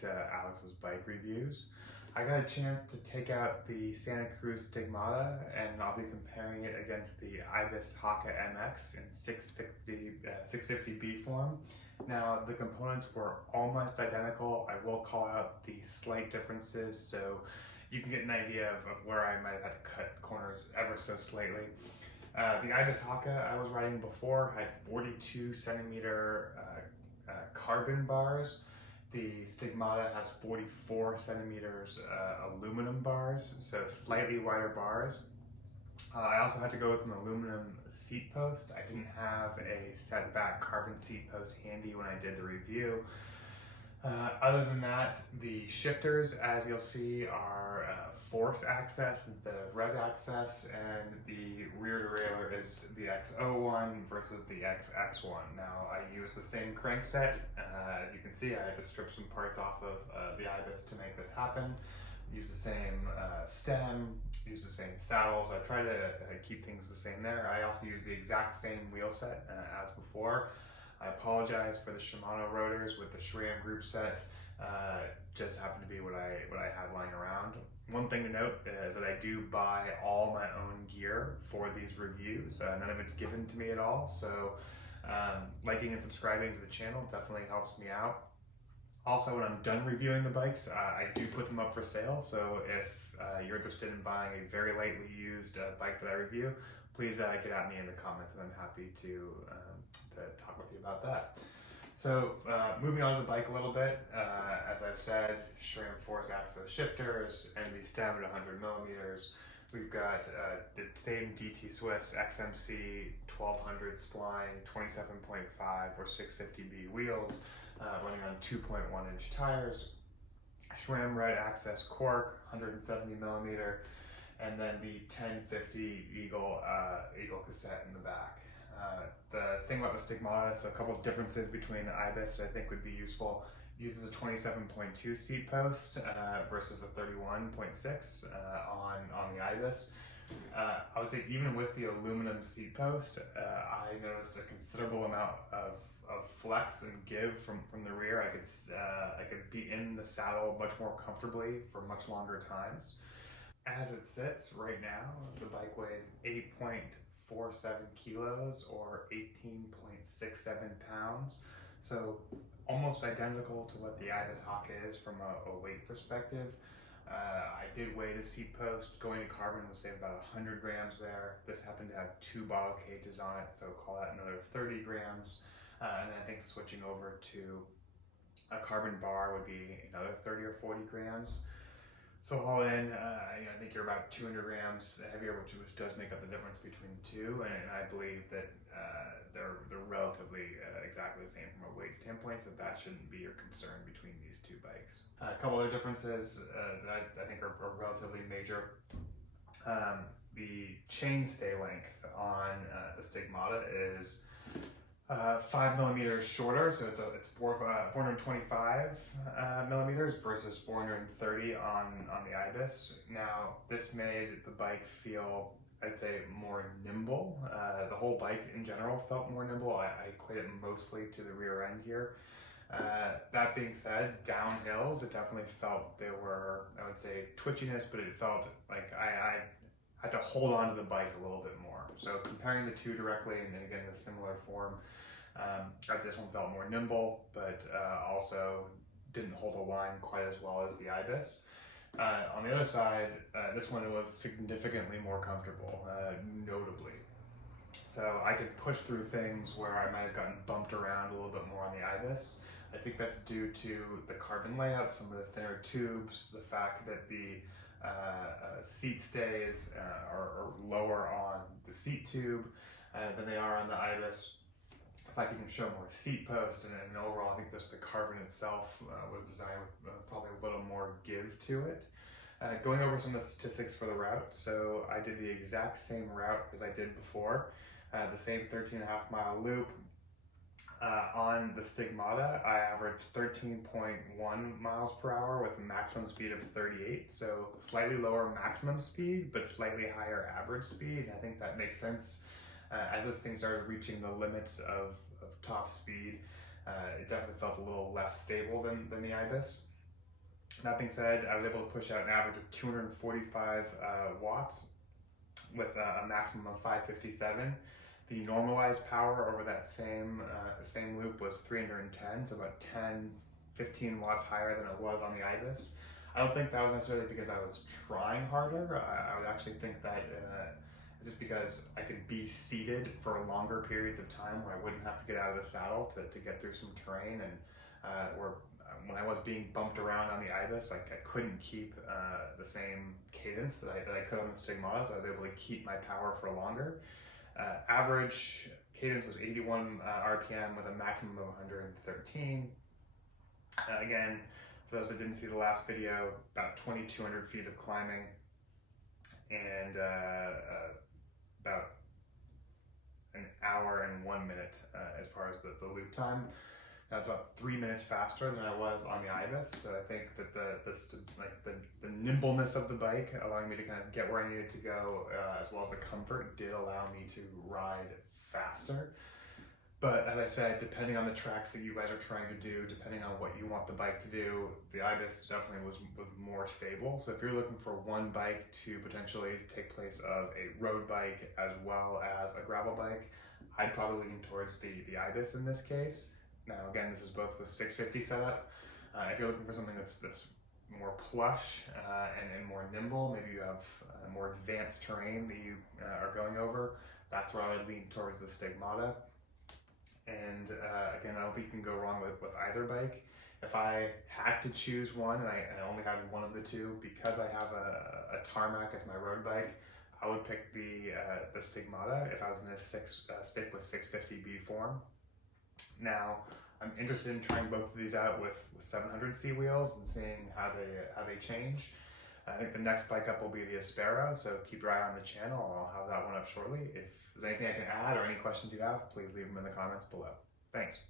to Alex's bike reviews. I got a chance to take out the Santa Cruz Stigmata, and I'll be comparing it against the Ibis Hakka MX in 650B form. Now, the components were almost identical. I will call out the slight differences so you can get an idea of where I might have had to cut corners ever so slightly. The Ibis Hakka I was riding before had 42 centimeter carbon bars. The Stigmata has 44 centimeters aluminum bars, so slightly wider bars. I also had to go with an aluminum seat post. I didn't have a set back carbon seat post handy when I did the review. Other than that, the shifters, as you'll see, are force access instead of reg access, and the rear derailleur is the X01 versus the XX1. Now, I use the same crankset. As you can see, I had to strip some parts off of the Ibis to make this happen. Use the same stem, use the same saddles. I try to keep things the same there. I also use the exact same wheel set as before. I apologize for the Shimano rotors with the SRAM group set. Just happened to be what I had lying around. One thing to note is that I do buy all my own gear for these reviews. None of it's given to me at all. So liking and subscribing to the channel definitely helps me out. Also, when I'm done reviewing the bikes, I do put them up for sale. So if you're interested in buying a very lightly used bike that I review, please get at me in the comments, and I'm happy to talk with you about that. So moving on to the bike a little bit, as I've said, SRAM force access shifters, NB stem at 100 millimeters. We've got the same DT Swiss XMC 1200 spline, 27.5 or 650B wheels, running on 2.1 inch tires. SRAM red access cork, 170 millimeter, and then the 1050 Eagle cassette in the back. The thing about the Stigmata, so a couple of differences between the Ibis that I think would be useful. Uses a 27.2 seat post versus the 31.6 on the Ibis. I would say even with the aluminum seat post, I noticed a considerable amount of flex and give from the rear. I could be in the saddle much more comfortably for much longer times. As it sits right now, the bike weighs 8.47 kilos or 18.67 pounds. So almost identical to what the Ibis Hakka is from a weight perspective. I did weigh the seat post. Going to carbon would save about 100 grams there. This happened to have 2 bottle cages on it, so call that another 30 grams. And then I think switching over to a carbon bar would be another 30 or 40 grams. So all in, I think you're about 200 grams heavier, which does make up the difference between the two. And I believe that they're relatively exactly the same from a weight standpoint, so that shouldn't be your concern between these two bikes. A couple other differences that I think are relatively major. The chainstay length on the Stigmata is 5 millimeters shorter, so it's 425 millimeters versus 430 on the Ibis. Now, this made the bike feel, I'd say, more nimble. The whole bike in general felt more nimble. I equate it mostly to the rear end here. That being said, downhills, it definitely felt there were, I would say, twitchiness, but it felt like I had to hold on to the bike a little bit more. So comparing the two directly, and again, the similar form, I'd say this one felt more nimble, but also didn't hold a line quite as well as the Ibis. On the other side, this one was significantly more comfortable, notably. So I could push through things where I might have gotten bumped around a little bit more on the Ibis. I think that's due to the carbon layout, some of the thinner tubes, the fact that the seat stays are lower on the seat tube than they are on the Ibis. If I can show more seat post, and overall I think just the carbon itself was designed with probably a little more give to it. Going over some of the statistics for the route, so I did the exact same route as I did before, the same 13.5 mile loop. On the Stigmata, I averaged 13.1 miles per hour with a maximum speed of 38, so slightly lower maximum speed, but slightly higher average speed, and I think that makes sense. As this thing started reaching the limits of top speed, it definitely felt a little less stable than the Ibis. That being said, I was able to push out an average of 245 watts with a maximum of 557. The normalized power over that same loop was 310, so about 10, 15 watts higher than it was on the Ibis. I don't think that was necessarily because I was trying harder. I would actually think that just because I could be seated for longer periods of time where I wouldn't have to get out of the saddle to get through some terrain, and where when I was being bumped around on the Ibis, like I couldn't keep the same cadence that I could on the Stigmata, so I was able to keep my power for longer. Average cadence was 81 RPM with a maximum of 113. Again, for those that didn't see the last video, about 2,200 feet of climbing and about an hour and 1 minute as far as the loop time. That's about 3 minutes faster than I was on the Ibis. So I think that the nimbleness of the bike, allowing me to kind of get where I needed to go, as well as the comfort, did allow me to ride faster. But as I said, depending on the tracks that you guys are trying to do, depending on what you want the bike to do, the Ibis definitely was more stable. So if you're looking for one bike to potentially take place of a road bike as well as a gravel bike, I'd probably lean towards the Ibis in this case. Now again, this is both with 650 setup. If you're looking for something that's more plush and more nimble, maybe you have more advanced terrain that you are going over, that's where I would lean towards the Stigmata. And again, I don't think you can go wrong with either bike. If I had to choose one, and I only had one of the two, because I have a tarmac as my road bike, I would pick the Stigmata if I was going to stick with 650B form. Now, I'm interested in trying both of these out with 700C wheels and seeing how they change. I think the next bike up will be the Aspera, so keep your eye on the channel. I'll have that one up shortly. If there's anything I can add or any questions you have, please leave them in the comments below. Thanks.